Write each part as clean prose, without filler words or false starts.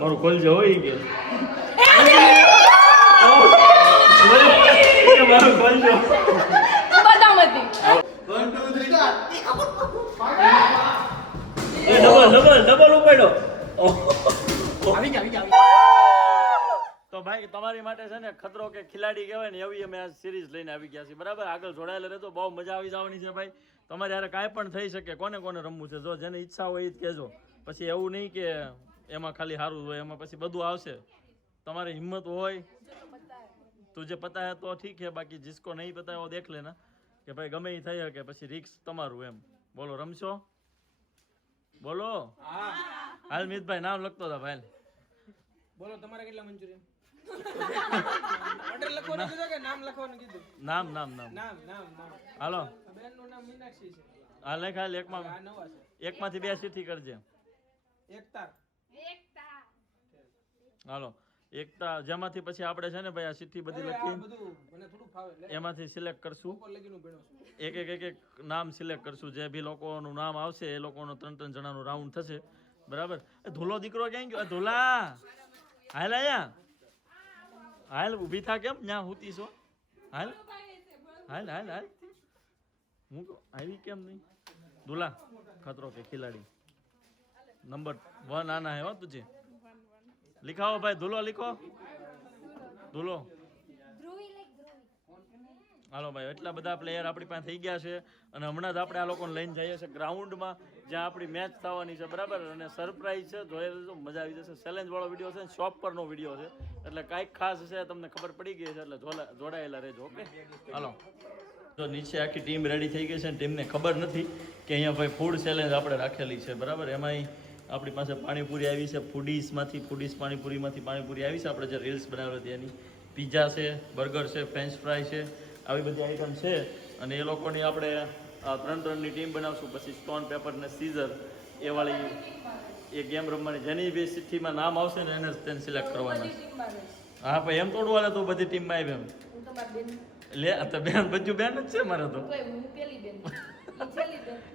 મારું ખોલજો હોય કે મારું ખોલજો ડબલ ઉપાડ્યો. તો ભાઈ તમારી માટે છે ને ખતરો કે ખિલાડી કહેવાય ને એવી અમે આ સિરીઝ લઈને આવી ગયા છીએ. બરાબર, આગળ જોડાયેલા રહેતો, બહુ મજા આવી જવાની છે ભાઈ. તમારે યાર કાંઈ પણ થઈ શકે. કોને કોને રમવું છે, જો જેને ઈચ્છા હોય એ જ કહેજો. પછી એવું નહીં કે એમાં ખાલી સારું હોય, એમાં પછી બધું આવશે. તમારી હિંમત હોય તુજે પતા હે તો ઠીક હે, બાકી જિસકો નહીં પતા હે વો દેખ લેના કે ભાઈ ગમે એ થઈ શકે. પછી રિક્સ તમારું એમ. બોલો રમશો? બોલો. હાલ મિતભાઈ નામ લખતો હતા ભાઈ. બોલો તમારે કેટલા મંચુરિયન? ઓર્ડર લખવાનું કીધું કે નામ લખવાનું કીધું? નામ. હાલો બેનનું નામ મીનાક્ષી છે. હા લખ, હાલ એકમાંથી 2 સીટી કરજે. એકતા. હાલો એકતા, જેમાંથી પછી આપણે છે ને ભાઈ આ સીટી બધી લખી એમાંથી સિલેક્ટ કરશું. એક નામ સિલેક્ટ કરશું. જે બી લોકોનું નામ આવશે એ લોકોનું 3 જણાનું રાઉન્ડ થશે. બરાબર. ધૂલો દીકરો ક્યાં ગયો? ધૂલા હાલ આયા, હાલ ઊભી થા. કેમ ત્યાં હુતી છો? હાલ હાલ હાલ હાલ હું આવી કેમ નહીં? ધૂલા ખતરો કે ખિલાડી નંબર 1 આના હે હો તુझे. लिखाओ भाई, धुलो लिखो. धुलो. હાલો ભાઈ, એટલા બધા પ્લેયર આપણી પાસે થઈ ગયા છે અને હમણાં જ આપણે આ લોકોને લઈને જઈએ છીએ ગ્રાઉન્ડમાં જ્યાં આપણી મેચ થવાની છે. બરાબર. અને સરપ્રાઈઝ છે, જોઈ લેજો, મજા આવી જશે. ચેલેન્જ વાળો વિડીયો છે, શોપ પરનો વિડીયો છે, એટલે કાંઈક ખાસ છે, તમને ખબર પડી ગઈ છે, એટલે જોડાયેલા રહેજો. ઓકે હાલો. તો નીચે આખી ટીમ રેડી થઈ ગઈ છે અને ટીમને ખબર નથી કે અહીંયા ભાઈ ફૂડ ચેલેન્જ આપણે રાખેલી છે. બરાબર. એમાંય આપણી પાસે પાણીપુરી આવી છે. ફૂડીઝ પાણીપુરીમાંથી પાણીપુરી આવી છે. આપણે જે રીલ્સ બનાવેલી હતી એની. પીઝા છે, બર્ગર છે, ફ્રેન્ચ ફ્રાય છે, આવી બધી આઈટમ છે. અને એ લોકોની આપણે 3-3ની ટીમ બનાવશું. પછી સ્ટોન પેપર ને સીઝર એ વાળી એ ગેમ રમવાની. જેની બી સિટીમાં નામ આવશે ને એને તેને સિલેક્ટ કરવાના. હા ભાઈ એમ થોડું હાલે, તો બધી ટીમમાં આવી એમ લે. તો બેન બધું બેન જ છે મારે તો.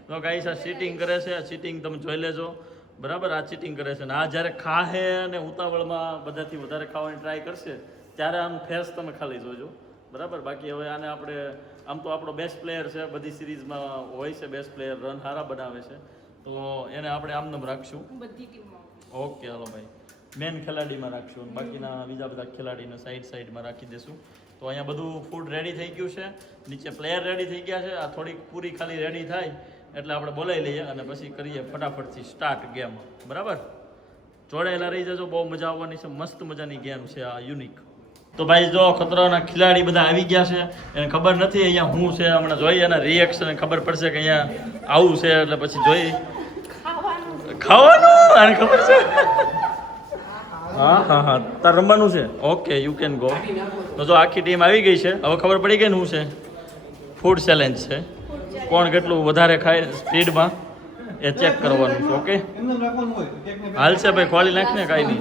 તો ગાઈસ આ ચીટિંગ કરે છે. આ ચીટિંગ તમે જોઈ લેજો. બરાબર. આ ચીટિંગ કરે છે. અને આ જ્યારે ખાહે અને ઉતાવળમાં બધાથી વધારે ખાવાની ટ્રાય કરશે ત્યારે આનું ફેસ તમે ખાલી જોજો. બરાબર. બાકી હવે આને આપણે આમ તો આપણો બેસ્ટ પ્લેયર છે, બધી સિરીઝમાં હોય છે બેસ્ટ પ્લેયર, રન સારા બનાવે છે, તો એને આપણે આમનામ રાખશું. ઓકે હાલો ભાઈ, મેન ખેલાડીમાં રાખશું. બાકીના બીજા બધા ખેલાડીને સાઈડમાં રાખી દેશું. તો અહીંયા બધું ફૂડ રેડી થઈ ગયું છે. નીચે પ્લેયર રેડી થઈ ગયા છે. આ થોડીક પૂરી ખાલી રેડી થાય એટલે આપણે બોલાવી લઈએ અને પછી કરીએ ફટાફટથી સ્ટાર્ટ ગેમ. બરાબર. જોડાયેલા રહી જજો, બહુ મજા આવવાની છે. મસ્ત મજાની ગેમ છે આ, યુનિક. તો ભાઈ જો ખતરાના ખિલાડી બધા આવી ગયા છે. એને ખબર નથી અહીંયા શું છે. હમણાં જોઈએ એના રિએક્શન ખબર પડશે કે અહીંયા આવું છે, એટલે પછી જોઈ ખાવાનું આને ખબર છે. હા તાર રમવાનું છે. Okay you can go. તો જો આખી ટીમ આવી ગઈ છે. હવે ખબર પડી ગઈ ને શું છે. ફૂડ ચેલેન્જ છે. કોણ કેટલું વધારે ખાય સ્પીડમાં એ ચેક કરવાનું છે. ઓકે હાલ છે ભાઈ, ખોલી નાખને, કાંઈ નહીં.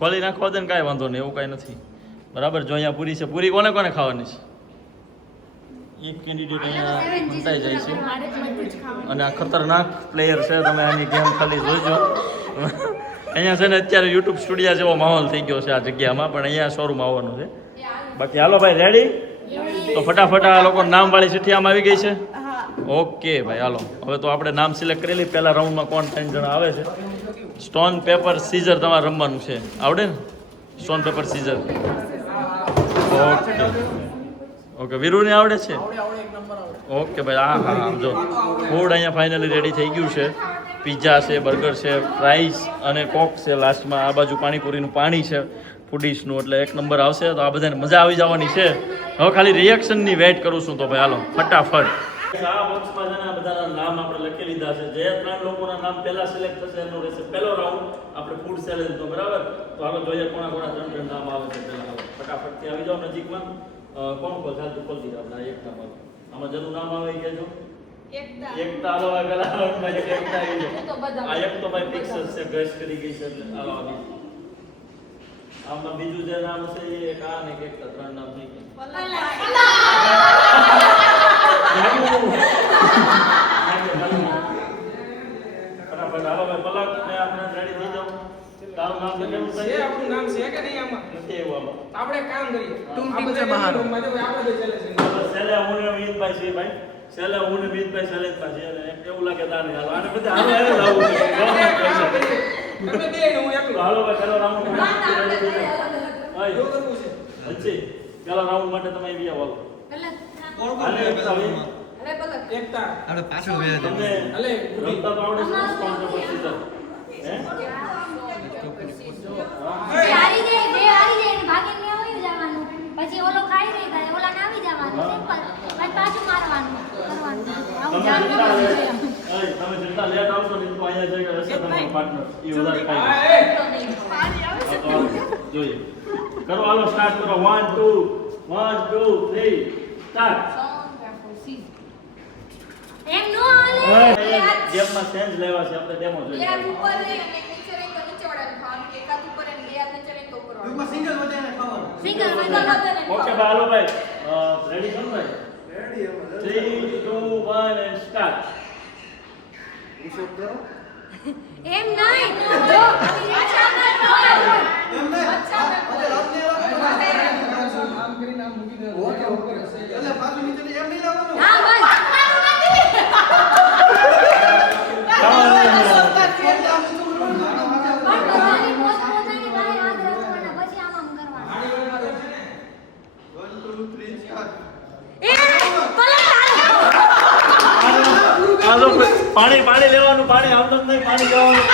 ખોલી નાખવા દે ને, કાંઈ વાંધો નહીં, એવું કાંઈ નથી. બરાબર. જો અહીંયા પૂરી છે. પૂરી કોને કોને ખાવાની છે? એક કેન્ડિડેટ અહીંયા ફંટાઈ જાય છે અને આ ખતરનાક પ્લેયર છે. તમે આની ગેમ ખાલી જોઈજો. અહીંયા છે ને અત્યારે યુટ્યુબ સ્ટુડિયો જેવો માહોલ થઈ ગયો છે આ જગ્યામાં, પણ અહીંયા શોરૂમ આવવાનું છે. બાકી હાલો ભાઈ રેડી. તો ફટાફટ આ લોકો નામવાળી ચિઠ્ઠી આમ આવી ગઈ છે. ઓકે ભાઈ હાલો. હવે તો આપણે નામ સિલેક્ટ કરેલી. પહેલા રાઉન્ડમાં કોણ 3 જણા આવે છે. સ્ટોન પેપર સીઝર તમારે રમવાનું છે. આવડે ને? Stone paper scissor. ઓકે વીરુને આવડે છે? ઓકે ભાઈ. હા જો ફૂડ અહીંયા ફાઇનલી રેડી થઈ ગયું છે. પિઝા છે, બર્ગર છે, ફ્રાઈઝ અને કોક છે લાસ્ટમાં. આ બાજુ પાણીપુરીનું પાણી છે ફૂડીસનું, એટલે એક નંબર આવશે. તો આ બધાને મજા આવી જવાની છે. હવે ખાલી રિએક્શનની વેઇટ કરું છું. તો ભાઈ હાલો ફટાફટ. આ બોક્સમાં છે ને બધાના નામ આપણે લખી લીધા છે. જે 3 લોકોના નામ પહેલા સિલેક્ટ થશે એનો રહેશે પહેલો રાઉન્ડ આપણે ફૂડ ચેલેન્જ. તો બરાબર. તો હાલો જોઈએ કોના 3 નામ આવે છે. પહેલા ફટાફટથી આવી જાઓ નજીકમાં. કોણ કોણ ચાલતું ખોલ દીધા આપણે એક નામ. આમાં જેનું નામ આવે એ કહેજો. એકતા. હાલો પેલા રાઉન્ડમાં એકતા આવી જાય. આ એક તો ભાઈ ફિક્સ છે, ગેસ કરી ગઈ છે એટલે હાલો આવી. આમાં બીજું જે નામ છે એ એક આ ને એકતા, 3 નામ થઈ ગયા. આપણે કામ કરીએ તુમ આ ટીમ બધા સે બહાર. રૂમમાં જો આપણે બે ચાલે છે છેલ્લે હું ને મીતભાઈ છે ભાઈ છેલ્લે હું ને મીતભાઈ શૈલેષભાઈ છે અને એવું લાગે તારે હાલો આને બધા હાલો હાલો લાવું છે તમે બે ને હું એકલો હાલો ભાઈ પેલો રાઉન્ડ જો કરવું છે અચ્છી પેલા રાઉન્ડ માટે તમે બી આવો હાલે એકતા ભાઈ એકતા આપણે પાછળ ગયા તમને હાલે રમતા તો આવડે છે સ્પોન્સર પછી તો હે હારી જાય બે હારી જાય ને ભાગીને આવી જવાનું પછી ઓલો ખાઈ રહી થાય ઓલાને આવી જવાનું સિમ્પલ પછી પાછું મારવાનું કરવાનું આવું તમે જાણ જેટલા કરવાનું લેટ તમે જેટલા લેટ આવશો ને તો અહીંયા જગ્યા હશે તમારો પાર્ટનર એ વધારે હા ખાય એ જોઈએ કરો હાલો સ્ટાર્ટ કરો 1 2 સ્ટાર્ટ એમ નો હાલે ગેમમાં ચેન્જ લેવા છે આપણે ડેમો જોઈએ સિંગલ વજાને ખાવાનું સિંગલ ઓકે ભાઈ હાલો ભાઈ રેડી છો ભાઈ રેડી 3 2 1 એન્ડ સ્ટાર્ટ એમ નહીં જો એમ નહીં આમ કરીને આમ મૂકી દે ઓકે ઓકે એટલે પાછું નીચે એમ નહીં લાવવાનું હા બસ પણ બધાની પોતપોતાની બારે હાથ રાખવાના પછી આમ આમ કરવાનું 1 2 3 સ્ટાર્ટ એ પલટ હાલો પાણી પાણી લેવાનું પાણી આવતો જ નહીં પાણી લેવાનું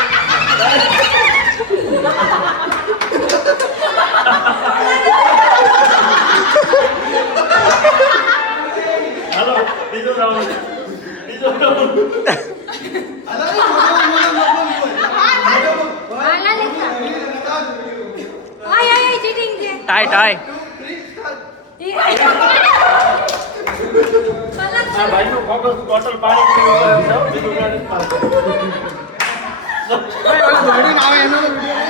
હાલો બીજો રાઉન્ડ હાલા લેતા આય આય ચીટિંગ છે ટાઈ ટાઈ પલટ આ ભાઈનું ફોકસ ટોટલ પાણી પીવું છે બીજું કાંઈ નથી આવે એનો વિડિયો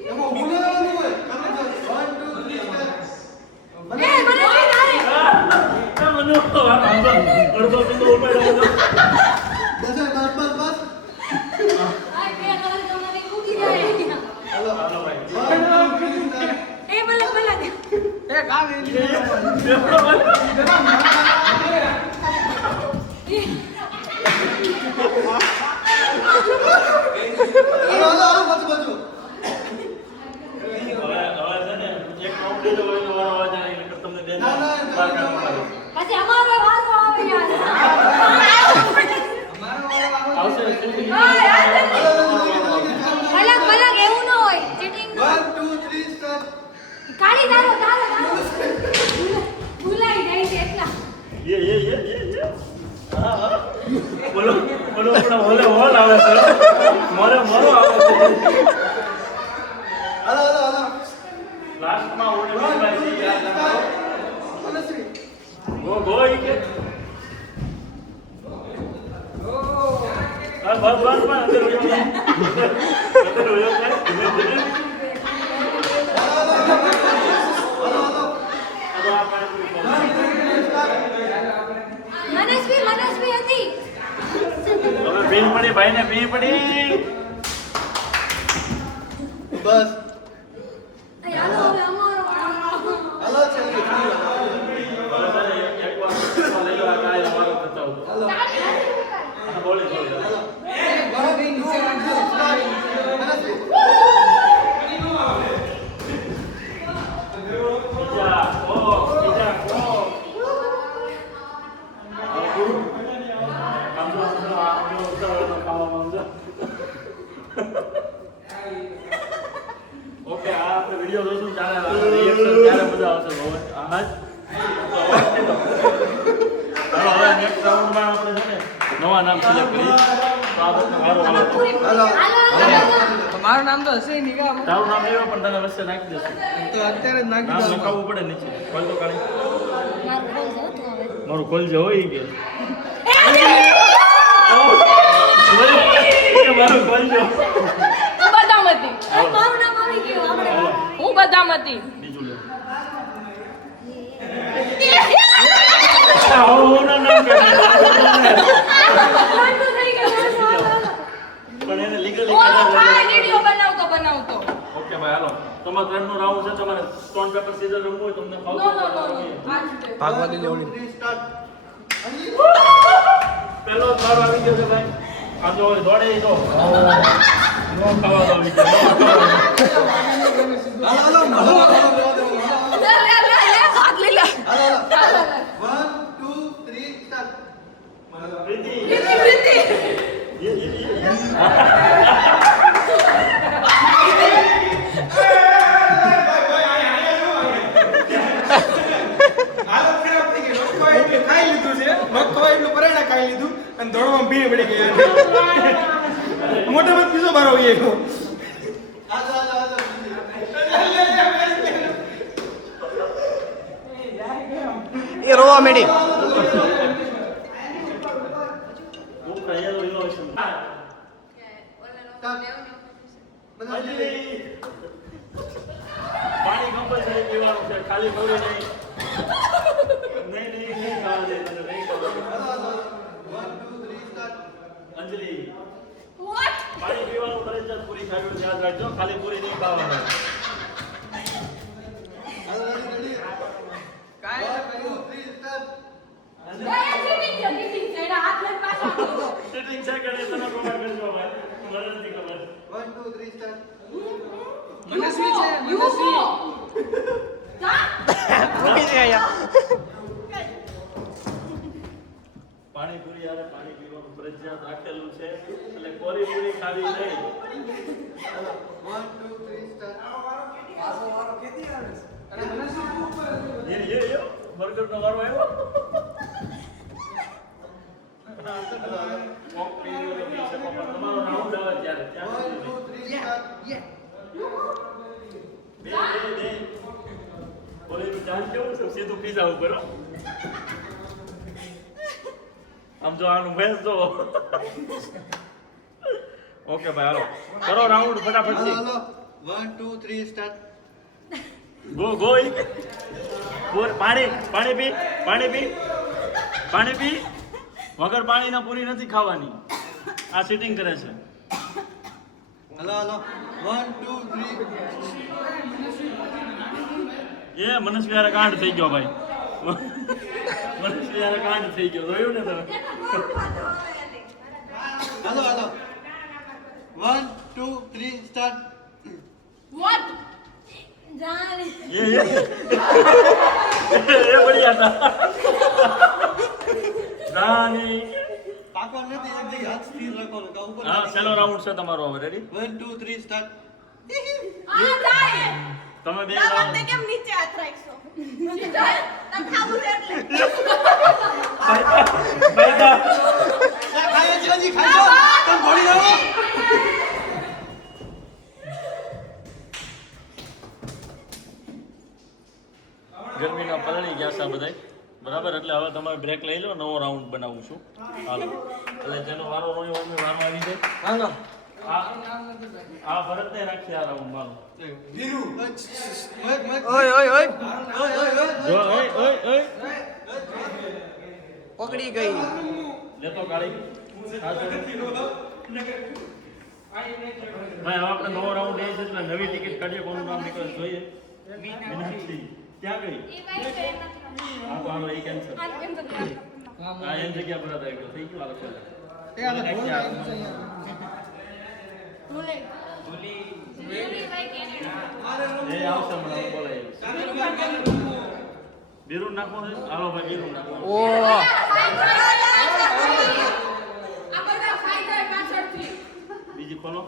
એમાં ઊભું ન રહેવાનું હોય તમે જો 1 2 3 એ મને નહીં આવે અડધો કિલો ઉપાડ્યો બસ આય બે કલર તમારી ઉગી જાય હાલો હાલો ભાઈ 1 2 3 સ્ટાર્ટ એ પલટ પલટ એક આવે હાલો બાજુ ના પછી અમારો વારો આવે યાર પલક પલક એવું ન હોય ચીટિંગ નો 1 2 3 સ્ટાર્ટ કાઢી તારો તારો તારો ભૂલાઈ જાય છે એટલા બોલો બોલો પણ હોલે હોલ આવે છે મોરે મોરો આવે છે હાલો લાસ્ટમાં ઓલે ભાઈ ગો ગો ઈ કે બસ બસ બસ અંદર વયો જાય અંદર વયો જાય મનસ્વી હતી હવે પીન પડી ભાઈને પીન પડી બસ હાલો હવે અમારો હાલો ચાલી એકવાર લઈ લો આ કાય અમારો બતાવો બોલે બોલે બીજા ઓ ઓકે આ આપણે વિડિયો જોઈશું ત્યારે રિએક્શન ત્યારે મજા આવશે હવે આજ હાલો હવે નેક્સ્ટ રાઉન્ડમાં આપણે છે ને નવા નામ સિલેક્ટ કરી તો આ બધું મારો હાલો મારું નામ તો હશે નહીં કા તારું નામ લેવો પણ તને વચ્ચે નાખી દેશું તો અત્યારે જ નાખી નામ દો લખાવવું પડે નીચે ખોલ તો કાઢી મારું બોલ જાવ તું હવે મારું ખોલ જે હોય કે મારું ખોલ જો હું બદામતી મારું નામ આવી ગયું આપણે હું બદામતી બીજું લે હું નામ કે થઈ ગયું પણ એને લીગલી ઓલો ખાય વિડિયો બનાવતો તમારે 3 નો રાઉન્ડ છે, તમારે સ્ટોન પેપર સીઝર રમવું હોય તમને નો નો નો નો આ રીતે ભાગવા દે ઓલી 3 સ્ટાર્ટ પેલો જ મારો આવી ગયો છે ભાઈ. આ જો હવે દોડે ઈ તો નો ખાવા દો આવી ગયો. હાલો લે હાથ લઈ લે 1 2 3 સ્ટાર્ટ પ્રીતિ પ્રીતિ હાલત ખરાબ થઈ ગઈ. નખો એટલું ખાઈ લીધું છે, નખો એટલું પરાણા ખાઈ લીધું અને દોડવામાં ભીડ પડી ગઈ. મોટામાં બીજો બારો આવી ગયો. એ રોવા મેડી હું કહીએ તો ઇનોવેશન. પાણી કમ્પલસરી પીવાનું છે, ખાલી પૂરી નહીં. નહીં ખાવા દે તને, નહીં ખાવા દે. અંજલિ વોટ પાણી પીવાનું ફરજિયાત પૂરી ખાવી યાદ રાખજો, ખાલી પૂરી નહીં ખાવાનું. ગયા સીટિંગ છે એના હાથ લઈને પાછા આપી દો Sitting છે કે નહીં તને ખબર કરજો ભાઈ, મને નથી ખબર. 1 2 3 સ્ટાર્ટ મનસ્વી છે, યુ કા પાણીપુરી યારે પાણી પીવાનું ફરજિયાત રાખેલું છે, એટલે કોરી પૂરી ખાવી નહીં. 1 2 3 સ્ટાર્ટ એ બર્ગરનો વારો આવ્યો. મોક પીવી હોય તો પી શકો, પણ તમારો રાઉન્ડ આવે ત્યારે 1 2 3 સ્ટાર્ટ બે બોલે જાન કેવું છે, સીધું પી જાવ કરો. આમ જો આનું ભેંસ જો. ઓકે ભાઈ હાલો કરો રાઉન્ડ ફટાફટ થી. 1 2 3 સ્ટાર્ટ ગો પાણી પી વગર પાણીના પૂરી નથી ખાવાની. આ સીટિંગ કરે છે. હાલો 1 2 3 એ મનસ્વી કાંડ થઈ ગયો ભાઈ. મનસ્વી કાંડ થઈ ગયો, જોયું ને તમે. હાલો 1 2 3 સ્ટાર્ટ વોટ જાણી એ બઢિયા હતા. રાની પાકવા નથી એક જગ્યાએ હાથ સ્થિર રાખવાનો કા ઉપર હા છેલ્લો રાઉન્ડ છે તમારો હવે. રેડી? 1 2 3 સ્ટાર્ટ આ જાય તમે બે દાવત રાઉન્ડ ને કેમ નીચે હાથ રાખશો જાય તમ ખાવું છે એટલે ખાય છે હજી ખાય છે તમે ઘોડી જાઓ ગરમીના પલળી ગયા છે બધાય બરાબર. એટલે હવે તમારે બ્રેક લઈ લો, નવો રાઉન્ડ બનાવું છું. હાલો એટલે જેનો વારો હોય એનો વારો આવી જાય. હાલો આ ભરતને રાખીએ આ રાઉન્ડ મારો. વીરુ ઓય ઓય ઓય જો ઓય પકડી ગઈ લેતો ગાડી. ભાઈ હવે આપણે નવો રાઉન્ડ એ છે એટલે નવી ટિકિટ કાઢીએ. કોનું નામ નીકળે જોઈએ? મીનાક્ષી ક્યાં ગઈ? એ કઈ છે નથી આ તો હાલો એ કેન્સલ. આ કેમ તો આ એમ જગ્યા પર આવી ગયો. થઈ ગયું હાલો ચાલો. ભૂલે ભૂલી ભાઈ કેને એ આવશે મને બોલાય. બીરું નાખવું છે? હાલો ભાઈ બીરું નાખવું. આ બધા ખાઈ જાય પાછળથી બીજી ખોલો.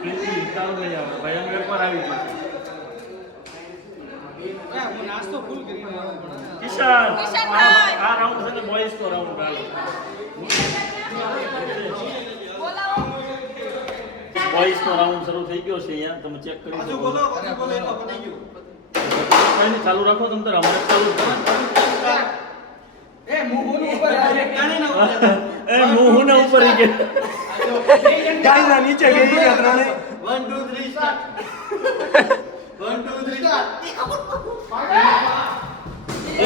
પ્રીતિ ચાલુ લઈ આવો ભાઈ. એનું એકવાર આવી ગયું છે. હું નાસ્તો ફૂલ કરીને આવ્યો પણ કિશન કિશનભાઈ. આ રાઉન્ડ છે ને બોયઝ નો રાઉન્ડ હાલો. બોલાવો બોયઝ નો રાઉન્ડ શરૂ થઈ ગયો છે. અહીંયા તમે ચેક કરી હજુ શકો. બોલો હજુ બોલો એમાં પતી ગયું કઈ નહીં, ચાલુ રાખો તમે તારે હમણાં જ ચાલુ કરો. એ હું બોલું ઉપર ગાડી ના ઉપર એ હું ને ઉપર ઈ ગયા. ગાડીના નીચે ગઈ ગયા ત્રણે 1 2 3 સ્ટાર્ટ 1 2 3 સ્ટાર્ટ એ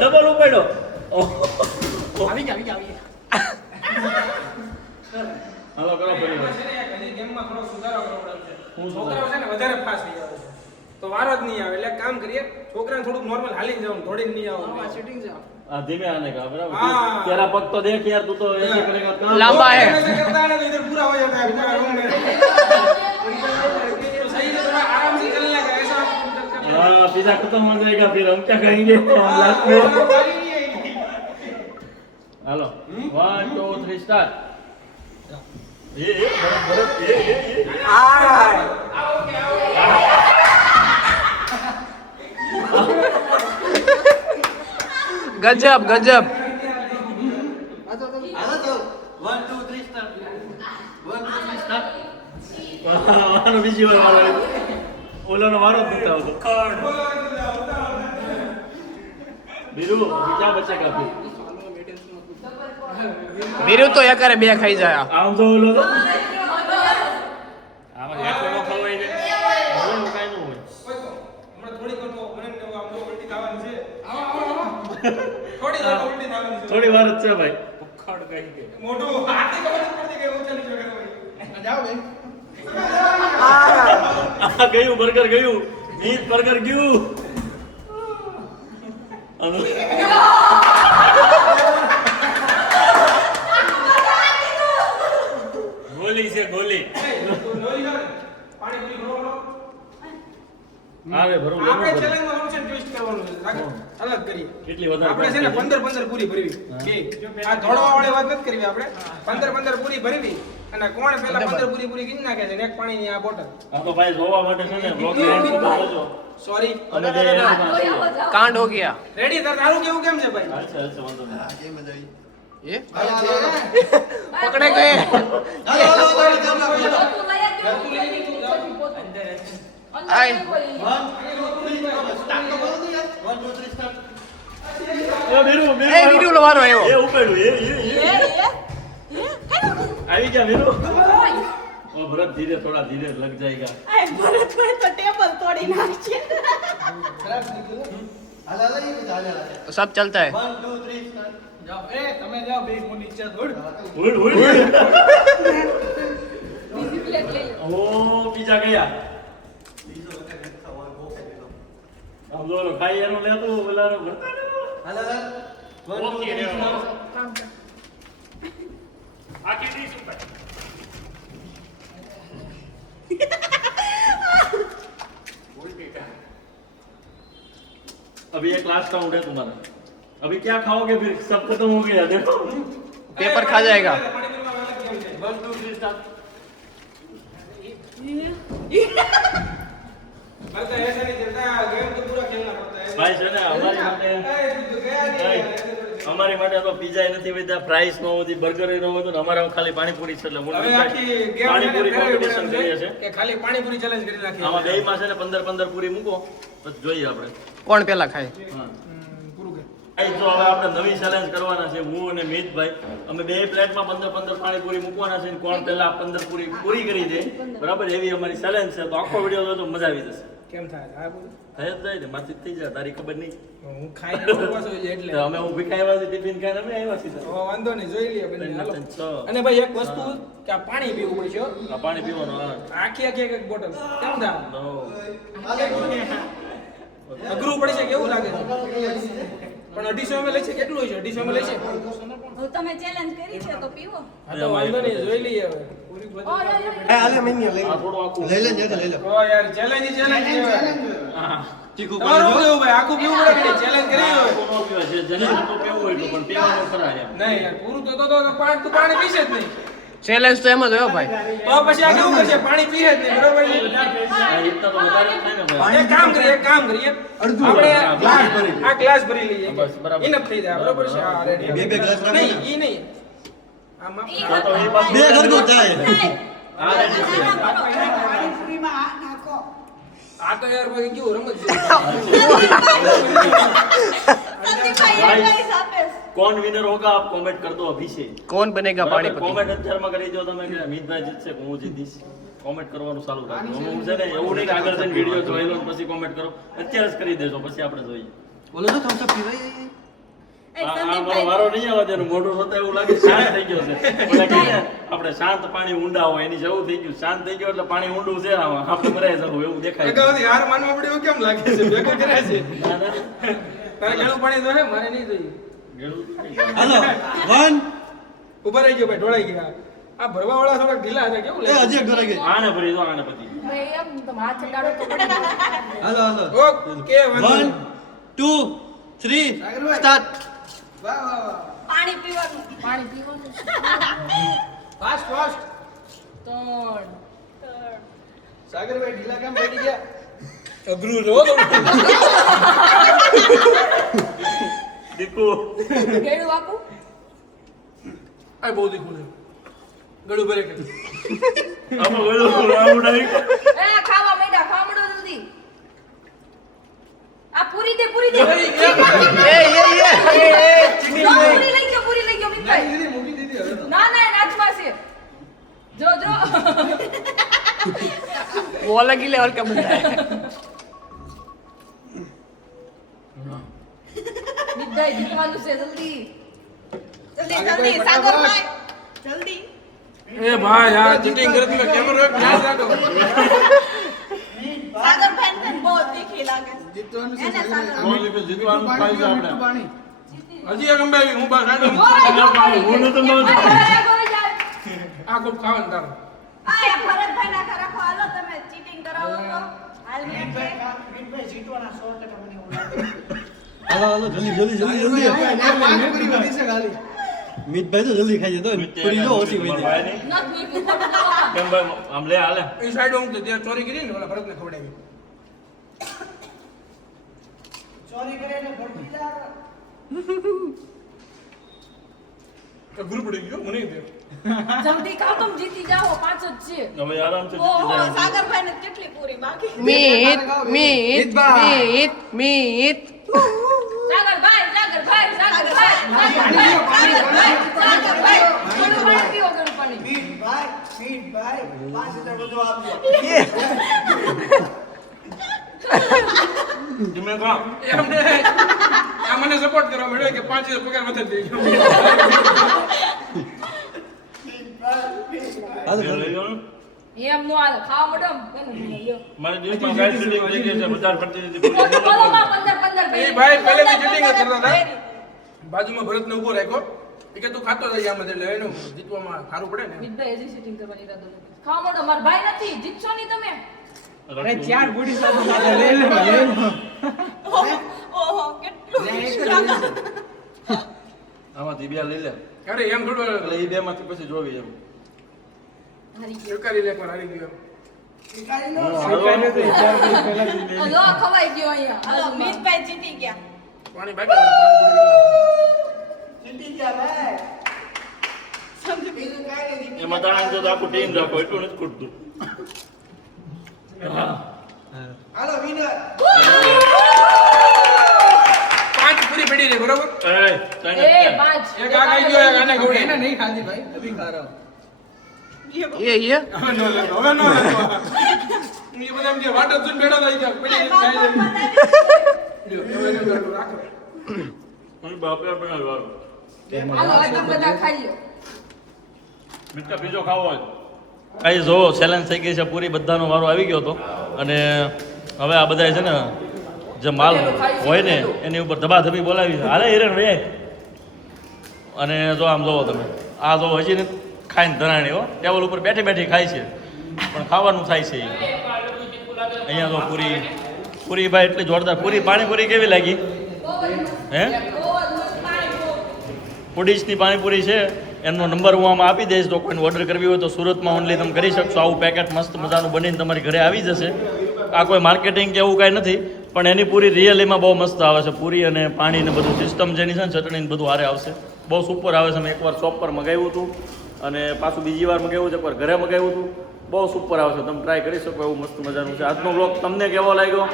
ડબલ ઉપાડ્યો. આવી ગયા હાલો કરો ફરી. સુધારો કરવો પડશે. હું છોકરાઓ છે ને વધારે ફાસ્ટ થઈ જાય છે. તો વારો જ નહીં આવે. એટલે કામ કરીએ, છોકરાને થોડુંક નોર્મલ હાલીને જવાનું, દોડીને નહીં આવવાનું. धीमे आने का बराबर हाँ। तेरा पग तो देख यार तू तो ऐसे करेगा काम लांबा है। ऐसे करता है ना तो इधर पूरा हो जाता है पूरा रूम में। तो सही से थोड़ा आराम से चलने का ऐसा करना। हाँ पिज्जा खत्म हो जाएगा फिर हम क्या करेंगे हम लास्ट में गाड़ी नहीं आएगी। हेलो 1 2 3 स्टार्ट ये भरत ये ગજબ ગજબ હાલો તો 1 2 3 સ્ટાર્ટ 1 2 3 સ્ટાર્ટ वारो बीजी વાર વારો ઓલાનો વારો જ નથી આવતો બીરુ क्या बचेगा फिर વીરુ તો એકારે બે ખાઈ જાય આમ જો ઓલો તો આમાં એકલો નો ખવાય ને હવે કાઈ ન હોય હમણાં થોડી વાર તો મને ને આમ તો ઉલટી થવાની છે. થોડી વાર તો ઉલટી થવાની છે. થોડી વાર જ છે ભાઈ પખડ કહી કે મોટું હાથે ખબર નથી પડતી કે હું ચાલી શકે ભાઈ. જાઓ બેન. આ ગયું બર્ગર ગયું મીટ બર્ગર ગયું ગોલી છે ગોલી લોહી આવે. પાણી પૂરી ભરો ભરો. આવે ભરો આપણે ચેલેન્જમાં ઓપ્શન ટ્વિસ્ટ કરવાનું છે. લાગે અલગ કરીએ. કેટલી વધારે આપણે છે ને 15 પૂરી ભરવી. બે આ દોડવા વાળી વાત નથી કરવી આપણે. 15 પૂરી ભરવી અને કોણ પહેલા 15 પૂરી ગીની નાખે છે ને એક પાણીની આ બોટલ. આ તો ભાઈ જોવા માટે છે ને બ્લોગ જોજો સોરી. અને જે કાંડ હો ગયા રેડી તારું કેવું કેમ છે ભાઈ? અચ્છા અચ્છા વાંધો નહીં આ કેમ મજા એ આવી હાલો પકડે ગયે હાલો હાલો કામ લાગો આય 1 2 3 સ્ટાર્ટ તો બોલો તો યાર 1 2 3 સ્ટાર્ટ એ વીરુ એ વીરુ નો વારો આવ્યો એ ઉપાડ્યું આવી ગયા વીરુ ઓ ભરત ધીરે થોડા ધીરે લગ જાયેગા ખરાબ નીકળ્યું હાલો હાલો ये ચાલે હાલે तो सब चलता है 1 2 3 સ્ટાર્ટ જાઓ એ તમે જાઓ બે હું નીચે દોડ. ઉડ ઉડ ઓ બીજા ગયા આમ જો ખાઈ એનું લેતું ઓલાનો ભરતા હાલો હાલો 1 2 3 સ્ટાર્ટ આખી ડીશ ઉપર अभी एक लास्ट राउंड है तुम्हारा अभी क्या खाओगे फिर सब खत्म हो गया देखो पेपर खा जाएगा 1 2 3 स्टार्ट करता है ऐसा नहीं चलता है गेम तो पूरा खेलना पड़ता है. भाई છે ને અમારી માટે ए, तू तो गया नहीं यार, ऐसे थोड़ी. અમારી માટે તો પિઝા નથી વધ્યા ફ્રાઈસ નો વધી બર્ગર નો વધ્યું ને અમારે ખાલી પાણીપુરી છે એટલે હું હવે આખી ગેમ પાણીપુરી કોમ્પિટિશન કરીએ છે કે ખાલી પાણીપુરી ચેલેન્જ કરી નાખીએ. આમાં બે માં છે ને 15 પૂરી મૂકો પછી જોઈએ આપણે કોણ પેલા ખાય હા પૂરું કર. ભાઈ જો હવે આપણે નવી ચેલેન્જ કરવાના છે હું અને મિતભાઈ અમે બે પ્લેટમાં 15 પાણીપુરી મૂકવાના છે અને કોણ પહેલા 15 પૂરી પૂરી કરી દે બરાબર એવી અમારી ચેલેન્જ છે તો આખો વિડિયો જોજો મજા આવી જશે કેમ થાય આ બધું? થઈ જ જાય ને માથી થઈ જાય તારી ખબર નહીં હું ખાઈને ઉપવાસ હોય છે એટલે. તો અમે હું ભીખાઈ છે ટિફિન ખાઈને અમે આવ્યા છીએ તો વાંધો નહીં જોઈ લઈએ બંને હાલો. ત્રણ, છ. અને ભાઈ એક વસ્તુ કે આ પાણી પીવું પડશે હો. આ પાણી પીવાનું હા આખી એક બોટલ કેમ થાય? નો અઘરું પડે છે કેવું લાગે છે? પણ 250 ml છે કેટલું છે? 250 ml છે? તમે ચેલેન્જ કરી છે તો પીવો. હા તો વાંધો નહીં જોઈ લઈએ હવે. એ હાલે મિનિયમ લઈ આ થોડું આખું લઈ લે લઈ લે ઓ યાર ચેલેન્જ ચેલેન્જ હા ચીકુ તમારું કેવું ભાઈ આખું પીવું પડે કે ચેલેન્જ કરી હોય? આખું નો પીવાય છે જેને જેટલું પીવું હોય એટલું પણ પીવાનું ખરા એમ નહીં યાર પૂરું તો પાણી તું પાણી પીશે જ નહીં. ચેલેન્જ તો એમ જ હોય ભાઈ તો પછી આ કેવું કરશે? પાણી પીએ જ નહીં બરોબર છે? આ રીતના તો વધારે જ થાય ને ભાઈ એક કામ કરીએ અડધું આપણે ગ્લાસ ભરી આ ગ્લાસ ભરી લઈએ બસ, બરાબર. ઇનફ થઈ જાય બરોબર છે આ રેડી બે ગ્લાસ રાખો નહીં ને. ઈ નહીં આમાં તો એ પાછું બે ઘરનું થાય આ રેડી છે આ તો યાર ભાઈ કેવું રમત છે. સંદીપભાઈ advice આપે છે. कौन विनर होगा आप कमेंट कर दो अभी से કોણ બનેગા પાણીપતિ કોમેન્ટ અત્યારમાં કરી દો તમે કે અમિતભાઈ જીતશે કે હું જીતીશ કોમેન્ટ કરવાનું ચાલુ રાખજો હું છે ને એવું નહીં કે આગળ જઈને વિડિયો જોઈ લો ને પછી કોમેન્ટ કરો અત્યારે જ કરી દેજો પછી આપણે જોઈએ બોલો તો થમ્સ અપ પીવાય મારો વારો નહીં આવવા દેનો મોઢું રોતા એવું લાગે શાંત થઈ ગયો છે ઓલા કહે ને, આપણે શાંત પાણી ઊંડા હોય એની જેવું થઈ ગયું શાંત થઈ ગયો એટલે પાણી ઊંડું છે આમાં આપણે મરાઈ જવું એવું દેખાય છે. અગાઉથી હાર માનવા પડે એવું કેમ લાગે છે ભેગું કરે છે ના, ના. તારે ગળું પાણી જોઈએ મારે નહીં જોઈએ ગળું. હાલો 1 ઉભા રહી ગયો ભાઈ ઢોળાઈ ગયા આ ભરવા વાળા થોડા ઢીલા હતા કેવું એ લાગે હજી એક ડોરા ગઈ આને ભરી દો આને પછી હાલો હાલો ઓકે 1 2 3 સ્ટાર્ટ પાણી પીવાનું ફાસ્ટ ફાસ્ટ સાગરભાઈ ઢીલા કેમ પડી ગયા અઘરું રો દીકુ આ બહુ દીકું છે ગળું ભરે કે આમાં ગળું આવું નહીં ખાવા માંડ્યા ખાવા માંડો જલ્દી આ પૂરી દે પૂરી દે પૂરી લઈ ગયો મિત્રભાઈ દીદી મૂકી દીધી હવે તો ના ના નાચમાં છે જો જો वो अलग ही लेवल का बंदा है મિત્રભાઈ જીતવાનું છે જલ્દી જલ્દી સાગરભાઈ જલ્દી એ ભાઈ યાર ચીટિંગ કરતી હોય કેમેરો એક ધ્યાન રાખો સાગરભાઈ ને બહુ તીખી લાગે જીતવાનું એને સાગર બોલ કે જીતવાનું થાય છે આપણે પાણી હજી એક અંબાવી હું બસ આડો હું નતો મળતો આ ખૂબ ખાવાનું તાર આ ભરતભાઈ ના ઘરે રાખો હાલો તમે ચીટિંગ કરાવો તો હાલ મિનિટ હાલો હાલો જલ્દી જલ્દી જલ્દી જલ્દી પૂરી બની છે ખાલી મીતભાઈ તો જલ્દી ખાઈ જતો પૂરી જો ઓછી હોય છે નથી કેમ ભાઈ આમ લે હાલે એ સાઈડ હું ત્યાં ચોરી કરી ને ઓલા ભરતને ખવડાવી ચોરી કરીને પડી ગયો મને દે જલ્દી ખાઓ तुम જીતી જાઓ પાંચ જ છે હવે આરામથી ઓહો જીતી જાય સાગરભાઈ ને કેટલી પૂરી બાકી मीत मीत मीत मीत સાગરભાઈ સાગરભાઈ સાગરભાઈ સાગરભાઈ ગળું પાણી પીવો ગળું પાણી તમે કહો એમને આ મને સપોર્ટ કરવા મળ્યો કે 5000 પગાર વધે દે હાલો લઈ લો ને. એમ નો હાલે ખાવા મડમ કોને લ્યો મારી દિવસમાં ગાઈડ સીટિંગ થઈ ગઈ છે બજાર પ્રતિનિધિ તો બોલોમાં 15 એ ભાઈ પહેલેથી ચીટિંગ જ કરતા હતા બાજુમાં ભરતને ઊભો રાખ્યો એ કે તું ખાતો રહી આમાં એટલે એનું જીતવામાં સારું પડે ને મિતભાઈ હજી સીટિંગ કરવાની ઈરાદો નથી ખાવા મડો માર ભાઈ નથી જીતશો નહીં તમે ઓહો કેટલું આમાંથી બે લઈ લે અરે એમ થોડું એટલે એ બે માંથી પછી જોવી એમ હારી સ્વીકારી લે એકવાર હારી ગયો લો ખવાઈ ગયો અહીંયા હાલો મિતભાઈ જીતી ગયા પાણી બાકી એમાં તાણ જો તો આખું ટીમ રાખો એટલું નથી ખૂટતું પાંચ પૂરી પડી રહી બરોબર એ પાંચ એક આ ખાઈ ગયો એક આને ખવડાવી એને નહીં ખાધી ભાઈ અભી ખા રહા ये હવે નો લેતો એ બધા એમ કે વાટ જ બેઠો થઈ ગયા પડી ખાઈ લે લ્યો હવે એને રાખો હું બાપે બનાવ્યો હાલો આ તમે બધા ખાઈ લો મિત્ર બીજો ખાવો હોય કાંઈ જો ચેલેન્જ થઈ ગઈ છે પૂરી બધાનો વારો આવી ગયો હતો અને હવે આ બધા છે ને જે માલ હોય ને એની ઉપર ધબાધબી બોલાવી છે હાલે હિરણ ભાઈ અને જો આમ જોવો તમે આ જો હજી ને ખાઈને ધરાણી હો ટેબલ ઉપર બેઠી બેઠી ખાય છે પણ ખાવાનું થાય છે અહીંયા તો પૂરી પૂરી ભાઈ એટલી જોરદાર પૂરી પાણીપુરી કેવી લાગી હે પુડીસની પાણીપુરી છે એમનો નંબર હું આમાં આપી દઈશ તો કોઈને ઓર્ડર કરવી હોય તો સુરતમાં ઓનલી તમે કરી શકશો આવું પેકેટ મસ્ત મજાનું બનીને તમારી ઘરે આવી જશે આ કોઈ માર્કેટિંગ કે એવું કાંઈ નથી પણ એની પૂરી રિયલીમાં બહુ મસ્ત આવે છે પૂરી અને પાણી ને બધું સિસ્ટમ જેની છે ને ચટણી બધું હારે આવશે બહુ સુપર આવે છે મેં એકવાર શોપ પર મગાવ્યું હતું અને પાછું બીજી વાર મગાવ્યું છે એકવાર ઘરે મગાવ્યું હતું બહુ સુપર આવે છે તમે ટ્રાય કરી શકો એવું મસ્ત મજાનું છે આજનો બ્લોગ તમને કેવો લાગ્યો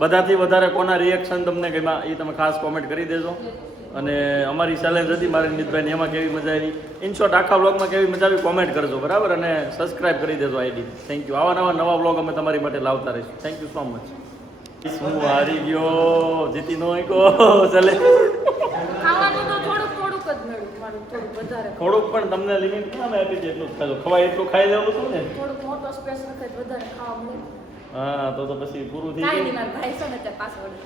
બધાથી વધારે કોના રિએક્શન તમને ગમ્યા એ તમે ખાસ કોમેન્ટ કરી દેજો અને અમારી ચેલેન્જ હતી મારી મિતભાઈને એમાં કેવી મજા આવી ઇનશોર્ટ આખા બ્લોગમાં કેવી મજા આવી કોમેન્ટ કરજો બરાબર અને સબસ્ક્રાઇબ કરી દેજો આઈડી થેન્ક યુ આવા નવા બ્લોગ અમે તમારી માટે લાવતા રહીશું થેન્ક યુ સો મચ હું હારી ગયો જીતી નો ચાલે ખાવાનું તો થોડુંક પણ તમને લિમિટ ના મેં આપી છે એટલું જ ખાજો ખવાય એટલું ખાઈ લેવું હતું ને થોડુંક મોટો સ્પેસ રાખે તો વધારે ખાવા મળે. હા તો પછી પૂરું થઈ કાંઈ ગયું નહીં, મારા ભાઈ છે ને તે પાસવર્ડ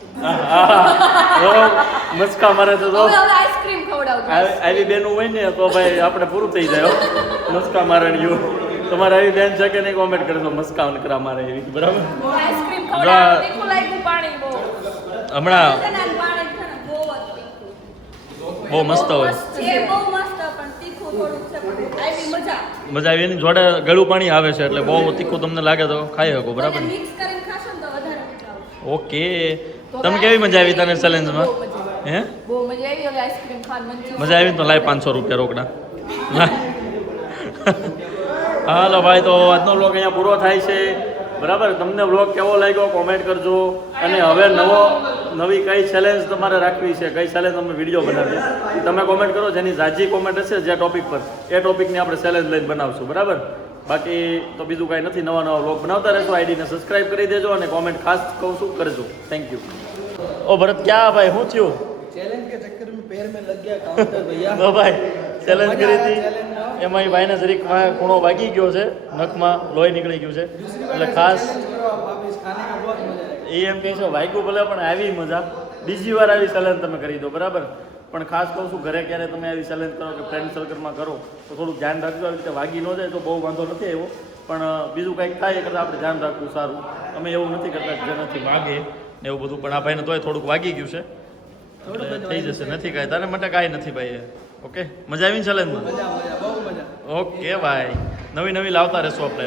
મસ્કા મારે તો હવે આઈસ્ક્રીમ ખવડાવજો. આવી બેનું હોય ને તો ભાઈ આપણે પૂરું થઈ જાય હો. મસ્કા મારણીયું તમારે આવી બેન છે કે નહીં કોમેન્ટ કરજો મસ્કા નકરા મારે એવી બરાબર આઈસ્ક્રીમ ખવડાવજો. તીખું લાગ્યું પાણી બહુ. હમણાં છે ને પાણી છે ને બહુ જ તીખું. બહુ મસ્ત હોય છે બહુ મસ્ત પણ તીખું થોડુંક છે પણ આવી મજા. મજા આવી એની જોડે ગળું પાણી આવે છે એટલે બહુ તીખું તમને લાગે તો ખાઈ શકો બરાબર મિક્સ કરીને ખાશો ને તો વધારે મજા આવશે. ઓકે તમને કેવી મજા આવી તને ચેલેન્જમાં હે બહુ મજા આવી. હવે આઈસ્ક્રીમ ખાવાનું મન થયું. મજા આવી ને તો લાય 500 રૂપિયા રોકડા હાલો ભાઈ તો આજનો વ્લોગ અહીંયા પૂરો થાય છે બરાબર તમને વ્લોગ કેવો લાગ્યો કોમેન્ટ કરજો અને હવે નવી કઈ ચેલેન્જ તમારે રાખવી છે કઈ ચેલેન્જ અમે વિડીયો બનાવીએ એ તમે કોમેન્ટ કરો જેની ઝાઝી કોમેન્ટ હશે જે ટોપિક પર એ ટોપિકની આપણે ચેલેન્જ લઈને બનાવશું બરાબર બાકી તો બીજું કાંઈ નથી નવા નવા વ્લોગ બનાવતા રહેશો આઈડીને સબસ્ક્રાઇબ કરી દેજો અને કોમેન્ટ ખાસ કહું છું કરજો થેન્ક યુ ઓ ભરત ક્યાં ભાઈ શું થયું चैलेंज के चक्कर में पैर में लग गया काउंटर भैया તો ભાઈ ચેલેન્જ કરી હતી એમાં એ ભાઈને જરીક ખૂણો વાગી ગયો છે નખમાં લોહી નીકળી ગયું છે એટલે ખાસ आप इस खाने का बहुत मजा है એ એમ કહે છે વાગ્યું ભલે પણ આવી મજા બીજી વાર આવી ચેલેન્જ તમે કરી દો બરાબર પણ ખાસ કહું છું ઘરે ક્યારે તમે આવી ચેલેન્જ કરો કે ફ્રેન્ડ સર્કલમાં કરો તો થોડુંક ધ્યાન રાખજો આવી રીતે વાગી ન જાય તો બહુ વાંધો નથી આવ્યો પણ બીજું કંઈક થાય એ કરતાં આપણે ધ્યાન રાખવું સારું અમે એવું નથી કરતા કે જેનાથી વાગે ને એવું બધું પણ આ ભાઈને તોય થોડુંક વાગી ગયું છે એટલે થઈ જશે નથી કાંઈ તારે માટે કાંઈ નથી ભાઈ ઓકે મજા આવી ને ચેલેન્જમાં मजा मजा बहुत मजा ઓકે ભાઈ નવી નવી લાવતા રહેશું આપણે